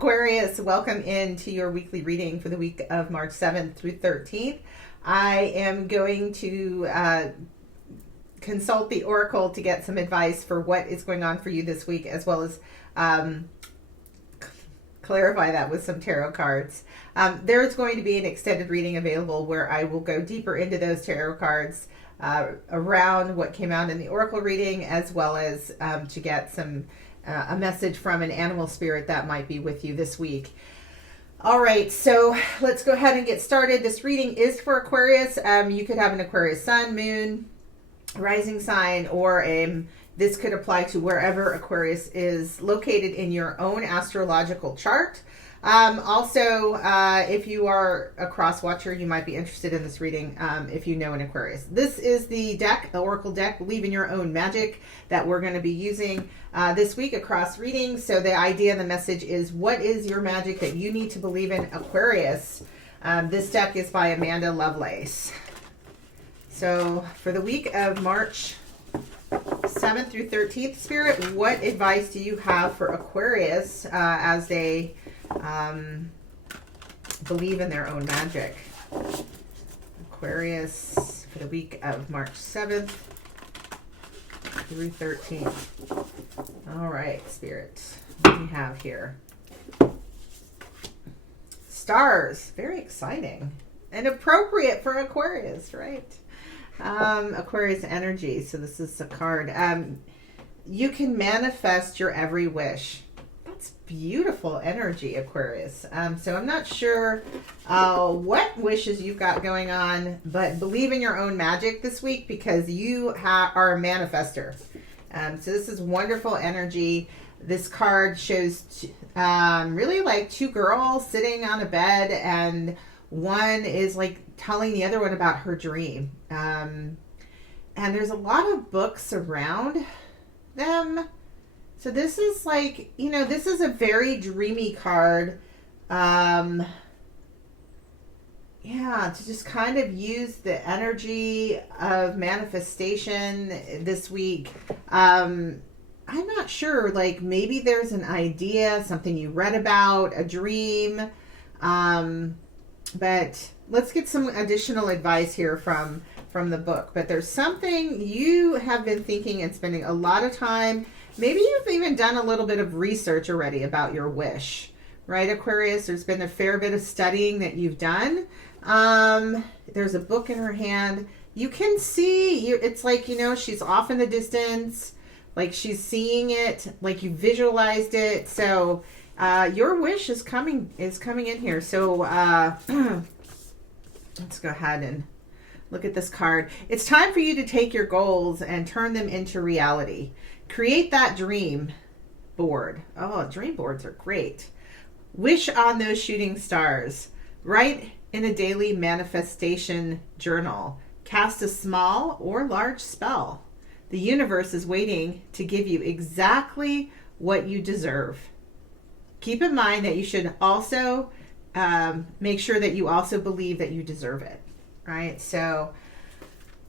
Aquarius, welcome into your weekly reading for the week of March 7th through 13th. I am going to consult the Oracle to get some advice for what is going on for you this week, as well as clarify that with some tarot cards. There's going to be an extended reading available where I will go deeper into those tarot cards around what came out in the Oracle reading, as well as to get some a message from an animal spirit that might be with you this week. All right, so let's go ahead and get started. This reading is for Aquarius. You could have an Aquarius sun, moon, rising sign, or this could apply to wherever Aquarius is located in your own astrological chart. Also, if you are a cross watcher, you might be interested in this reading if you know an Aquarius. This is the deck, the Oracle deck, Believe in Your Own Magic, that we're going to be using this week across readings. So the idea and the message is, what is your magic that you need to believe in, Aquarius? This deck is by Amanda Lovelace. So for the week of March 7th through 13th, Spirit, what advice do you have for Aquarius as they believe in their own magic? Aquarius for the week of March 7th through 13th. All right, Spirit, what do we have here? Stars, very exciting and appropriate for Aquarius, right? Aquarius energy. So this is a card. You can manifest your every wish. That's beautiful energy, Aquarius. So I'm not sure what wishes you've got going on, but believe in your own magic this week, because you are a manifester. So this is wonderful energy. This card shows really like two girls sitting on a bed, and one is like telling the other one about her dream. And there's a lot of books around them. So this is like, this is a very dreamy card. Yeah, to just kind of use the energy of manifestation this week. I'm not sure, like maybe there's an idea, something you read about, a dream. But let's get some additional advice here from the book. But there's something you have been thinking and spending a lot of time. Maybe you've even done a little bit of research already about your wish, right, Aquarius? There's been a fair bit of studying that you've done. There's a book in her hand. You can see, it's like, she's off in the distance, like she's seeing it, like you visualized it. So your wish is coming in here. So let's go ahead and look at this card. It's time for you to take your goals and turn them into reality. Create that dream board. Oh, dream boards are great. Wish on those shooting stars. Write in a daily manifestation journal. Cast a small or large spell. The universe is waiting to give you exactly what you deserve. Keep in mind that you should also make sure that you also believe that you deserve it, right? So,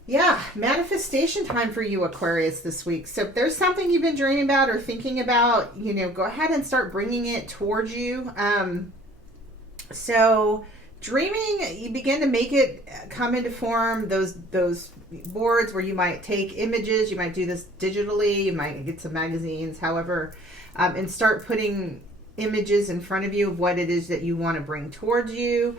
yeah, manifestation time for you, Aquarius, this week. So if there's something you've been dreaming about or thinking about, go ahead and start bringing it towards you. So dreaming, you begin to make it come into form, those boards where you might take images, you might do this digitally, you might get some magazines, however, and start putting images in front of you of what it is that you want to bring towards you.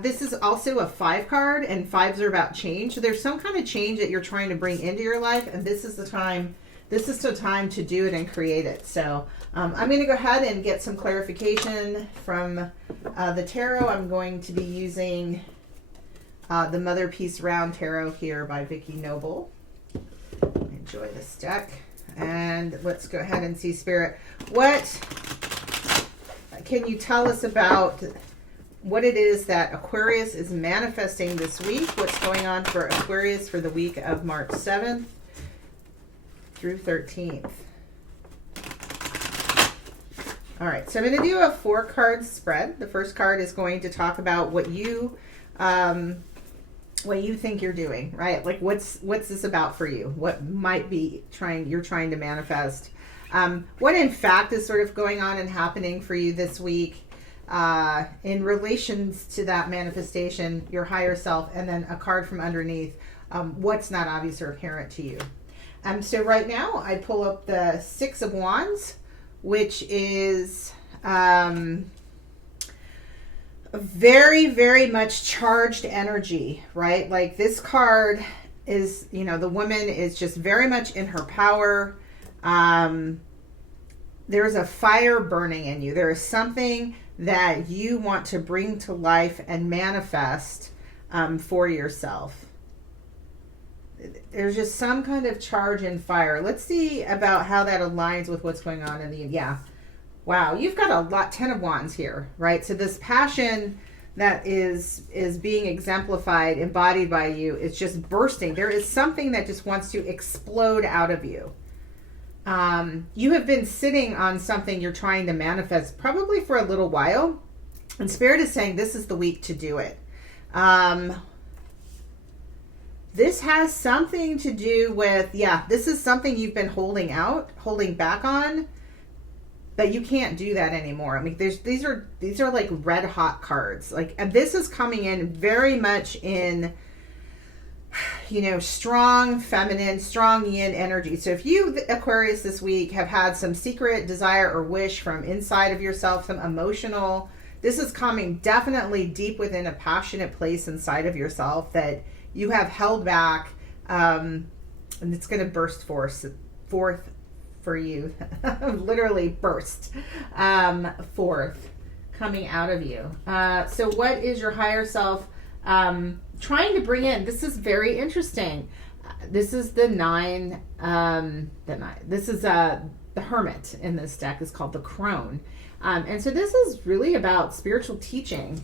This is also a 5 card, and 5s are about change. So there's some kind of change that you're trying to bring into your life, and this is the time to do it and create it. So I'm going to go ahead and get some clarification from the tarot. I'm going to be using the Mother Peace Round Tarot here by Vicki Noble. Enjoy this deck. And let's go ahead and see, Spirit, what can you tell us about what it is that Aquarius is manifesting this week? What's going on for Aquarius for the week of March 7th through 13th? All right, so I'm going to do a 4-card spread. The first card is going to talk about what you think you're doing, right? Like what's this about for you? What might be you're trying to manifest? What in fact is sort of going on and happening for you this week in relations to that manifestation, your higher self, and then a card from underneath, what's not obvious or apparent to you. So right now I pull up the Six of Wands, which is very, very much charged energy, right? Like this card is, you know, the woman is just very much in her power. There's a fire burning in you. There is something that you want to bring to life and manifest for yourself. There's just some kind of charge and fire. Let's see about how that aligns with what's going on in the, yeah. Wow, you've got a lot, 10 of Wands here, right? So this passion that is being exemplified, embodied by you, is just bursting. There is something that just wants to explode out of you. You have been sitting on something you're trying to manifest probably for a little while. And Spirit is saying this is the week to do it. This has something to do with, yeah, this is something you've been holding back on. But you can't do that anymore. I mean, these are like red hot cards. Like, and this is coming in very much in, you know, strong feminine, strong yin energy. So if you, Aquarius, this week have had some secret desire or wish from inside of yourself, some emotional, this is coming definitely deep within a passionate place inside of yourself that you have held back, and it's going to burst forth for you, literally burst forth, coming out of you. So what is your higher self trying to bring in? This is very interesting. This is the nine. This is the Hermit in this deck is called the Crone. And so this is really about spiritual teaching,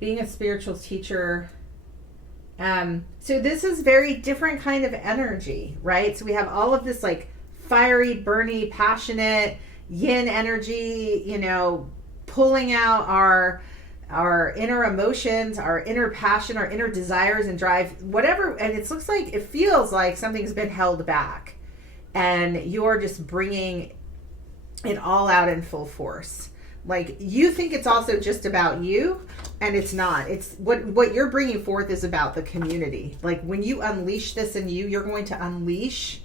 being a spiritual teacher. So this is very different kind of energy, right? So we have all of this like fiery, burny, passionate yin energy, you know, pulling out our inner emotions, our inner passion, our inner desires and drive, whatever. And it feels like something's been held back and you're just bringing it all out in full force. Like, you think it's also just about you, and it's not. It's what you're bringing forth is about the community. Like, when you unleash this in you, you're going to unleash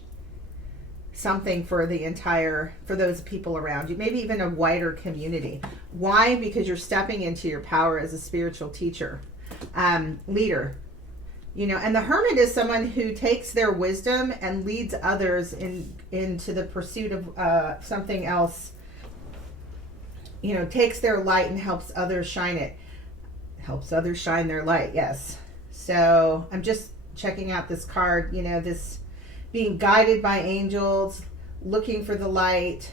something for those people around you, maybe even a wider community. Why? Because you're stepping into your power as a spiritual teacher, leader. You know, and the Hermit is someone who takes their wisdom and leads others into the pursuit of something else. You know, takes their light and helps others shine it. Helps others shine their light, yes. So I'm just checking out this card, you know, this being guided by angels, looking for the light,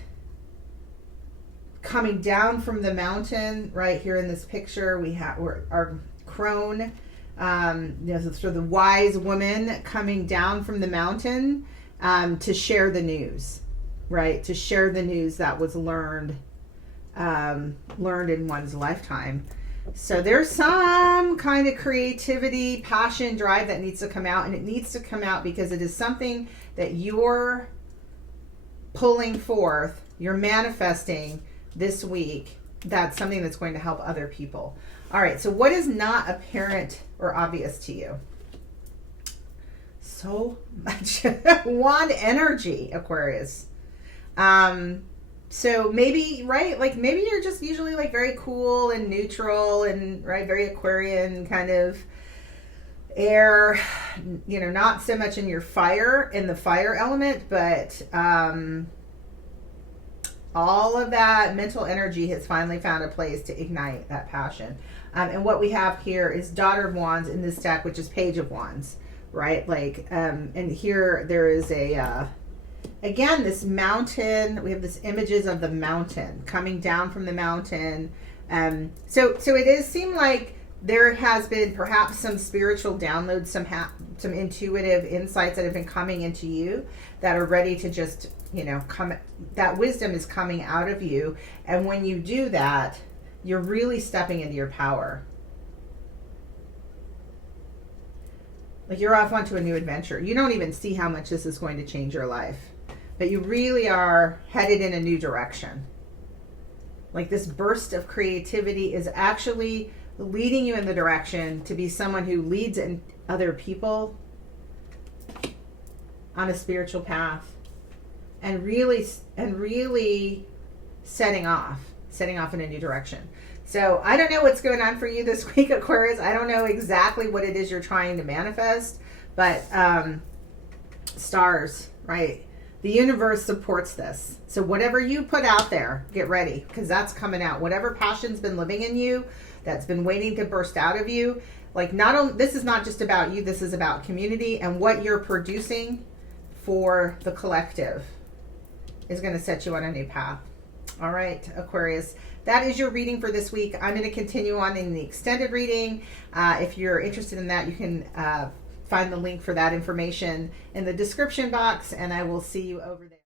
coming down from the mountain. Right here in this picture, we have our crone, you know, so the wise woman coming down from the mountain to share the news, right? To share the news that was learned in one's lifetime. So there's some kind of creativity, passion, drive that needs to come out, and it needs to come out because it is something that you're pulling forth, you're manifesting this week. That's something that's going to help other people. All right, so what is not apparent or obvious to you? So much wand energy, Aquarius. So maybe, right, like maybe you're just usually like very cool and neutral and, right, very Aquarian kind of air, you know, not so much in the fire element, but all of that mental energy has finally found a place to ignite that passion. And what we have here is Daughter of Wands in this deck, which is Page of Wands, right? Like, and here there is again, this mountain. We have this images of the mountain coming down from the mountain. So it does seem like there has been perhaps some spiritual downloads, some intuitive insights that have been coming into you that are ready to just, you know, come. That wisdom is coming out of you, and when you do that, you're really stepping into your power. Like, you're off onto a new adventure. You don't even see how much this is going to change your life. but you really are headed in a new direction. Like this burst of creativity is actually leading you in the direction to be someone who leads in other people on a spiritual path, and really setting off in a new direction. So I don't know what's going on for you this week, Aquarius. I don't know exactly what it is you're trying to manifest, but stars, right? The universe supports this. So whatever you put out there, get ready, because that's coming out. Whatever passion's been living in you, that's been waiting to burst out of you. Like, this is not just about you, this is about community, and what you're producing for the collective is going to set you on a new path. All right, Aquarius, that is your reading for this week. I'm going to continue on in the extended reading. If you're interested in that, you can find the link for that information in the description box, and I will see you over there.